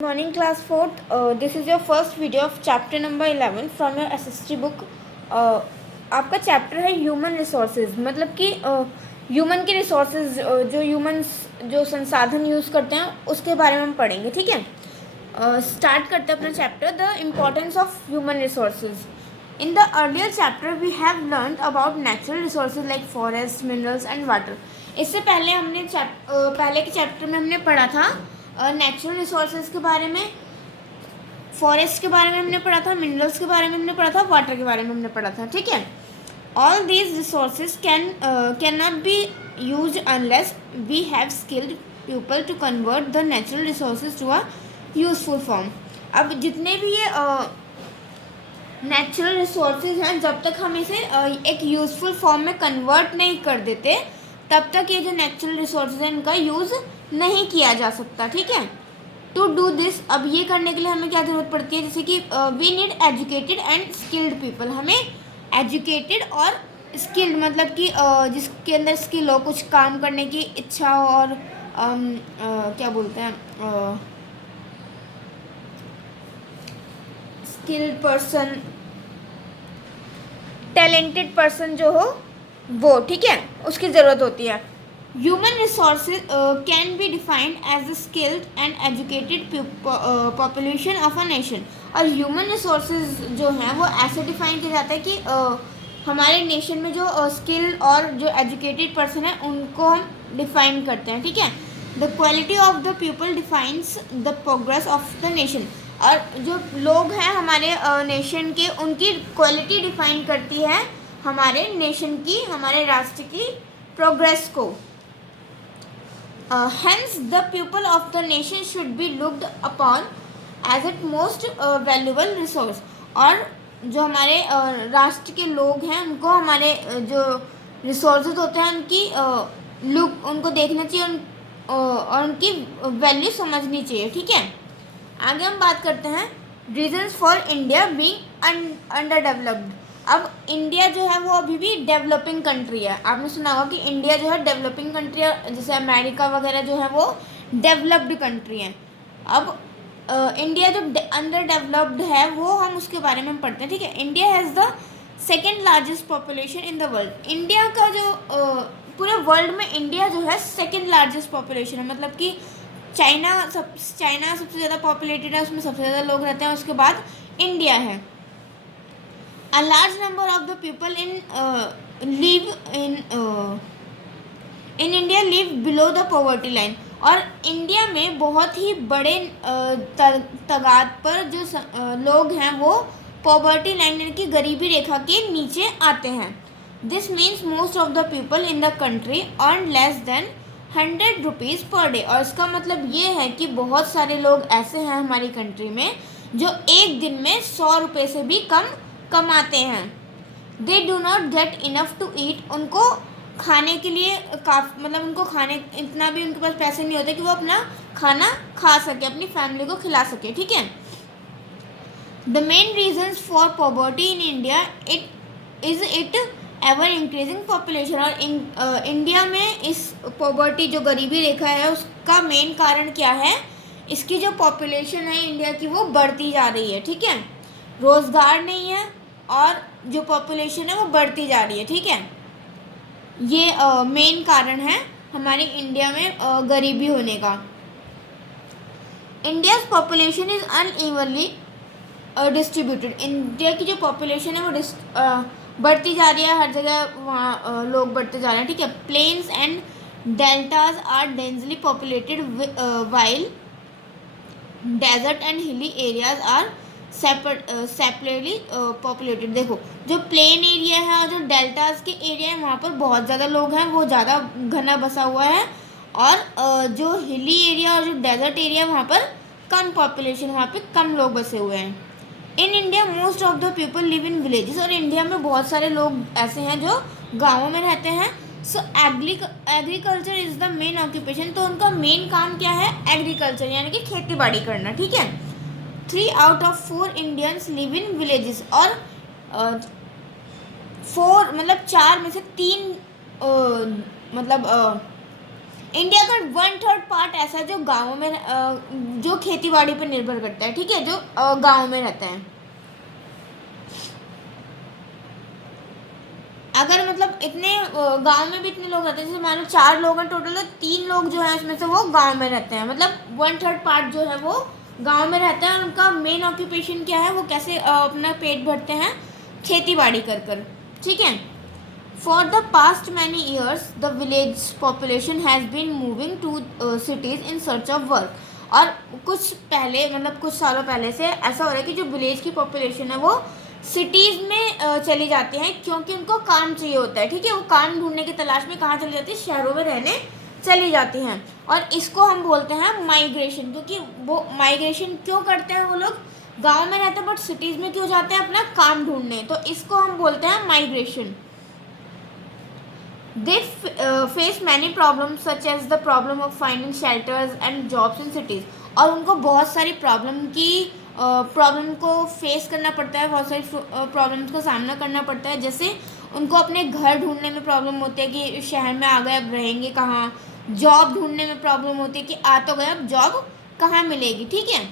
Morning class 4th. This is your first video of chapter number 11 from your SST book. आपका chapter है human resources, मतलब कि human के resources, जो humans जो संसाधन यूज़ करते हैं उसके बारे में हम पढ़ेंगे. ठीक है, स्टार्ट करते हैं अपना chapter. The importance of human resources. In the earlier chapter we have learned about natural resources like forests, minerals and water. इससे पहले हमने पहले के चैप्टर में हमने पढ़ा था नेचुरल रिसोर्सेज के बारे में, फॉरेस्ट के बारे में हमने पढ़ा था, मिनरल्स के बारे में हमने पढ़ा था, वाटर के बारे में हमने पढ़ा था. ठीक है, all these resources can not be use unless we have skilled people to convert the natural resources to a useful form. अब जितने भी ये नेचुरल रिसोर्सेज हैं, जब तक हम इसे एक यूज़फुल फॉर्म में कन्वर्ट नहीं कर देते तब तक ये जो नेचुरल रिसोर्सेज हैं इनका यूज़ नहीं किया जा सकता. ठीक है, टू डू दिस, अब ये करने के लिए हमें क्या ज़रूरत पड़ती है, जैसे कि we need educated and skilled people. हमें एजुकेटेड और स्किल्ड, मतलब कि जिसके अंदर स्किल हो, कुछ काम करने की इच्छा हो, और क्या बोलते हैं, स्किल्ड पर्सन, टैलेंटेड पर्सन जो हो वो. ठीक है, उसकी ज़रूरत होती है. Human resources can be defined as the skilled and educated population of a nation. और ह्यूमन रिसोर्सेज जो हैं वो ऐसे डिफाइन किया जाता है कि हमारे नेशन में जो स्किल्ड और जो एजुकेटेड पर्सन है उनको हम डिफाइन करते हैं. ठीक है, the quality of the people defines the progress of the nation. और जो लोग हैं हमारे नेशन के, उनकी क्वालिटी डिफाइन करती है हमारे नेशन की, हमारे राष्ट्र की प्रोग्रेस को. Hence the people of the nation should be looked upon as its most valuable resource. और जो हमारे राष्ट्र के लोग हैं उनको हमारे जो रिसोर्सेज होते हैं उनकी लुक, उनको देखना चाहिए और उनकी वैल्यू समझनी चाहिए. ठीक है, आगे हम बात करते हैं reasons for India being under developed. अब इंडिया जो है वो अभी भी डेवलपिंग कंट्री है. आपने सुना होगा कि इंडिया जो है डेवलपिंग कंट्री है, जैसे अमेरिका वगैरह जो है वो डेवलप्ड कंट्री हैं. अब इंडिया जो अंडर डेवलप्ड है वो हम उसके बारे में पढ़ते हैं. ठीक है, India has the second largest population in the world. India का जो पूरे वर्ल्ड में इंडिया जो है सेकेंड लार्जेस्ट पॉपुलेशन है, मतलब कि चाइना सबसे ज़्यादा पॉपुलेटेड है, उसमें सबसे ज़्यादा लोग रहते हैं, उसके बाद इंडिया है. A large number of the people live in India live below the poverty line. और इंडिया में बहुत ही बड़े तादाद पर जो लोग हैं वो पॉवर्टी लाइन यानी कि गरीबी रेखा के नीचे आते हैं. This means most of the people in the country earn less than 100 rupees per day. और इसका मतलब ये है कि बहुत सारे लोग ऐसे हैं हमारी कंट्री में जो एक दिन में 100 रुपये से भी कम कमाते हैं. They do not get enough to eat. उनको खाने के लिए मतलब उनको खाने इतना भी उनके पास पैसे नहीं होते कि वो अपना खाना खा सके, अपनी फैमिली को खिला सके. ठीक है, the main reasons for poverty in India it ever increasing population. और इंडिया में इस पॉवर्टी जो गरीबी रेखा है उसका मेन कारण क्या है, इसकी जो पॉपुलेशन है इंडिया की वो बढ़ती जा रही है. ठीक है, रोज़गार नहीं है और जो पॉपुलेशन है वो बढ़ती जा रही है. ठीक है, ये मेन कारण है हमारे इंडिया में गरीबी होने का. India's population is unevenly distributed. India की जो पॉपुलेशन है वो बढ़ती जा रही है, हर जगह वहाँ लोग बढ़ते जा रहे हैं. ठीक है, plains and deltas are densely populated while desert and hilly areas are separately populated. देखो, जो प्लेन एरिया है और जो डेल्टास के एरिया है वहाँ पर बहुत ज़्यादा लोग हैं, वो ज़्यादा घना बसा हुआ है. और जो हिली एरिया और जो डेजर्ट एरिया वहाँ पर कम पॉपुलेशन, वहाँ पे कम लोग बसे हुए हैं. In India most of the people live in villages. और इंडिया में बहुत सारे लोग ऐसे हैं जो गाँवों में रहते हैं. सो agriculture is the main occupation. तो उनका मेन काम क्या है, एग्रीकल्चर यानी कि खेती बाड़ी करना. ठीक है, 3 out of 4 Indians live in villages. और 4 मतलब 4 में से 3 मतलब इंडिया का 1/3 पार्ट ऐसा है जो गाँव में जो खेती बाड़ी पर निर्भर करता है, ठीक है, जो गाँव में रहता है। अगर मतलब इतने गांव में भी इतने लोग रहते हैं, जैसे मान लो 4 लोग हैं टोटल, तो 3 लोग जो हैं उसमें से वो गांव में रहते हैं, मतलब 1/3 पार्ट जो है वो गांव में रहता है। उनका मेन ऑक्यूपेशन क्या है, वो कैसे अपना पेट भरते हैं, खेती बाड़ी कर कर, ठीक है। For the past many years the village population has been moving to cities in search of work. और कुछ पहले मतलब कुछ सालों पहले से ऐसा हो रहा है कि जो विलेज की पॉपुलेशन है वो सिटीज़ में चली जाती हैं, क्योंकि उनको काम चाहिए होता है, ठीक है। वो काम ढूंढने की तलाश में कहाँ चली जाती है, शहरों में रहने चली जाती हैं। और इसको हम बोलते हैं माइग्रेशन, क्योंकि वो माइग्रेशन क्यों करते हैं, वो लोग गाँव में रहते हैं बट सिटीज़ में क्यों जाते हैं अपना काम ढूंढने, तो इसको हम बोलते हैं migration. They face many problems such as the problem of finding shelters and jobs in cities। और उनको बहुत सारी प्रॉब्लम को फेस करना पड़ता है, बहुत सारी प्रॉब्लम्स का सामना करना पड़ता है। जैसे उनको अपने घर ढूंढने में प्रॉब्लम होती है कि शहर में आ गए अब रहेंगे कहाँ, जॉब ढूंढने में प्रॉब्लम होती है कि आ तो गए अब जॉब कहाँ मिलेगी, ठीक है।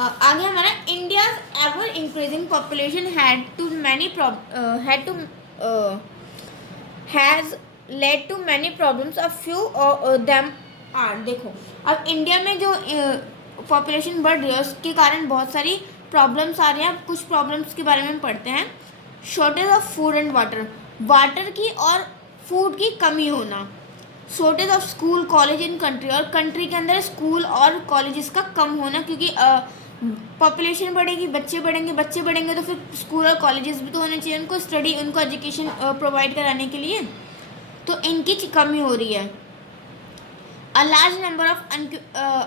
आगे हमारा India ever increasing population has led to many problems. A few them are, देखो अब इंडिया में जो पॉपुलेशन बढ़ रही है उसके कारण बहुत सारी प्रॉब्लम्स आ रही हैं। अब कुछ प्रॉब्लम्स के बारे में हम पढ़ते हैं। Shortage of food and water की और फूड की कमी होना। Shortage of school college in country, और कंट्री के अंदर स्कूल और कॉलेजेस का कम होना, क्योंकि पॉपुलेशन बढ़ेगी, बच्चे बढ़ेंगे तो फिर स्कूल और कॉलेजेस भी तो होने चाहिए उनको स्टडी, उनको एजुकेशन प्रोवाइड कराने के लिए, तो इनकी कमी हो रही है। A large number of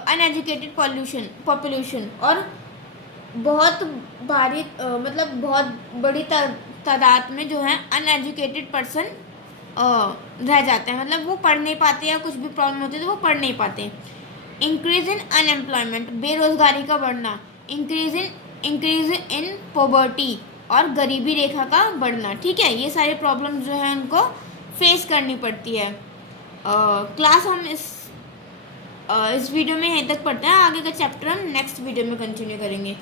uneducated population, और बहुत भारी मतलब बहुत बड़ी तादाद में जो है अनएजुकेटेड पर्सन रह जाते हैं, मतलब वो पढ़ नहीं पाते या कुछ भी प्रॉब्लम होती है तो वो पढ़ नहीं पाते। इंक्रीज इन अनएम्प्लॉयमेंट, बेरोजगारी का बढ़ना। इंक्रीज इन पॉवर्टी, और गरीबी रेखा का बढ़ना, ठीक है। ये सारे प्रॉब्लम जो है उनको फेस करनी पड़ती है। क्लास हम इस वीडियो में यहीं तक पढ़ते हैं, आगे का चैप्टर हम नेक्स्ट वीडियो में कंटिन्यू करेंगे।